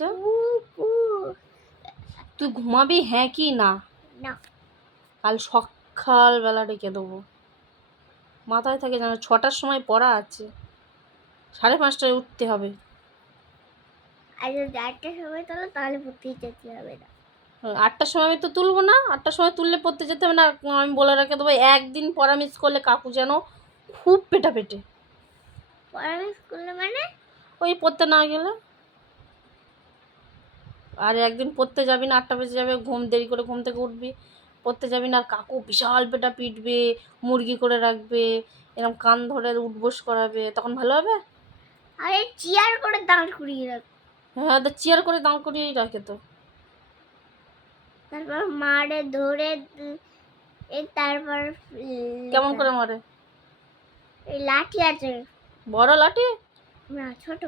ডাকছে? তুই ঘুমাবি হ্যাঁ কি না? কাল সকালবেলা ডেকে দেবো। মাথায় থাকে জানো 6টার সময় পড়া আছে, 5:30টায় উঠতে হবে। আর যদি 8টার সময় তোলো তাহলে পড়তেই যেতে হবে না। 8টার সময় আমি তো তুলবো না, 8টার সময় তুললে পড়তে যেতে হবে না। আমি বলে রেখে দেবো, একদিন পড়া মিস করলে কাকু যেন খুব পেটে। পড়া মিস করলে মানে? ওই পড়তে না গেলে। আর একদিন পড়তে যাবি না, 8টা বেজে যাবে, দেরি করে ঘুম থেকে উঠবি, পড়তে যাবি না, আর কাকু বিশাল পেটা পিটবে, মুরগি করে রাখবে, এরকম কান ধরে উঠবোস করাবে, তখন ভালো হবে? আরে চেয়ার করে দাঁড় করিয়ে রাখ। হ্যাঁ, তো চেয়ার করে দাঁড় করিয়েই রাখে তো। তারপর মারে ধরে তারপর কেমন করে মারে? এই লাঠি আছে। বড় লাঠি? না, ছোট।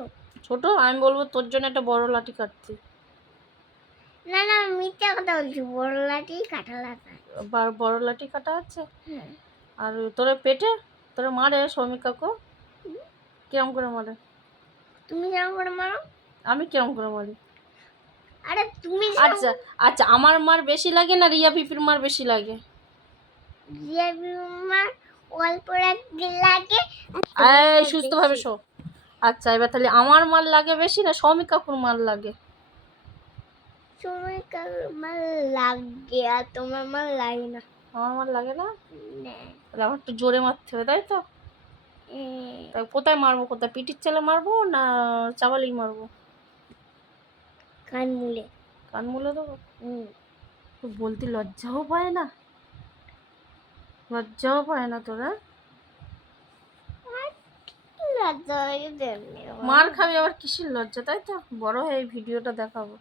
ছোট? আমি বলবো তোর জন্য একটা বড় লাঠি কাটতে। না না, মিথ্যা কথা বলছি, বড় লাঠি কাটা লাঠি। বড় লাঠি কাটা আছে। হ্যাঁ। আর তোরা পেটে তোরা মারে সৌমিক কাকু? কিরম করে মারে? তুমি যেমন করে মারো। আমি কিরম করে মারি? আরে তুমি আচ্ছা আচ্ছা, আমার মার বেশি লাগে না রিয়া পিপির মার বেশি লাগে? রিয়া বিমার অল্প লাগে। এই সুস্থভাবে শো। আচ্ছা, এবার তাহলে আমার মার লাগে বেশি না সৌমিক কাকুর মার লাগে? সময় মার লাগে আর তোমার মার লাগে না। আমার মার লাগে না? তাহলে আমার একটু জোরে মারতে হবে, তাই তো? তাই কোথায় মারবো? কোথায় পিঠির চালে মারবো না চাবালেই মারবো? কান মুলে। কান মুলে দেবো? তো বলতে লজ্জাও পায় না? লজ্জাও পায় না তোরা? মার খাবি আবার কিসের লজ্জা, তাই তো? বড় হয়ে এই ভিডিওটা দেখাবো।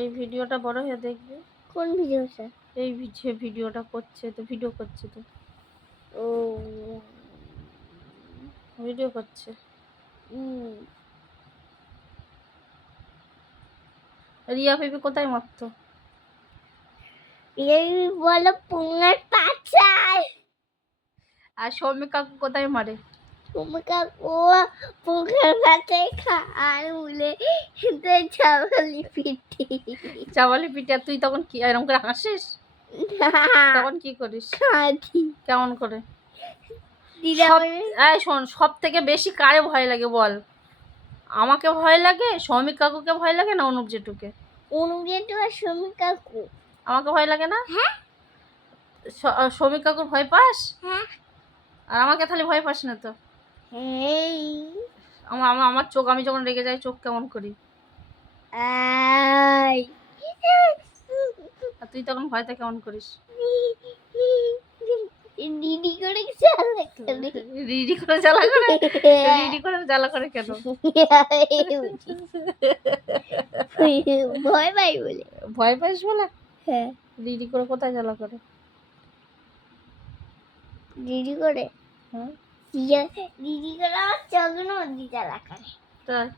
এই ভিডিওটা বড় হয়ে দেখবি। কোন ভিডিওটা? এই যে ভিডিওটা করছে তো, ভিডিও করছে তো। ও ভিডিও করছে। রিয়া বেবি কোথায় মারতো? এই বলো পুঙ্গার পাছায়। আর সৌমিক কাকু কোথায় মারে? পুঙ্গা ও পুঙ্গার পাছায় খায় বলে চাওয়ালি পিটি। চাওয়ালি পিঠে। তুই তখন কি এরকম করে হাসিস? তখন কি করিস? কেমন করে? এই শোন, সব থেকে বেশি কারে ভয় লাগে বল? আমাকে ভয় লাগে, সৌমিক কাকুকে ভয় লাগে না অনুপ জেঠুকে? অনুপ জেঠু আর সৌমিক কাকু। আমাকে ভয় লাগে না? হ্যাঁ। সৌমিক কাকুর ভয় পাস? হ্যাঁ। আর আমাকে তাহলে ভয় পাস না তো? আমার চোখ, আমি যখন রেগে যাই চোখ কেমন করি? আর তুই তখন ভয়টা কেমন করিস? দিদি করে জ্বালা করে। রিডি করে জ্বালা করে? রিডি করে জ্বালা করে কেন? ভয় পাই বলে। ভয় পাইস বলে? হ্যাঁ। রিডি করে কোথায় জ্বালা করে? দিদি করে? হ্যাঁ, দিদি করে আমার চোখ নদী জ্বালা করে। তাই?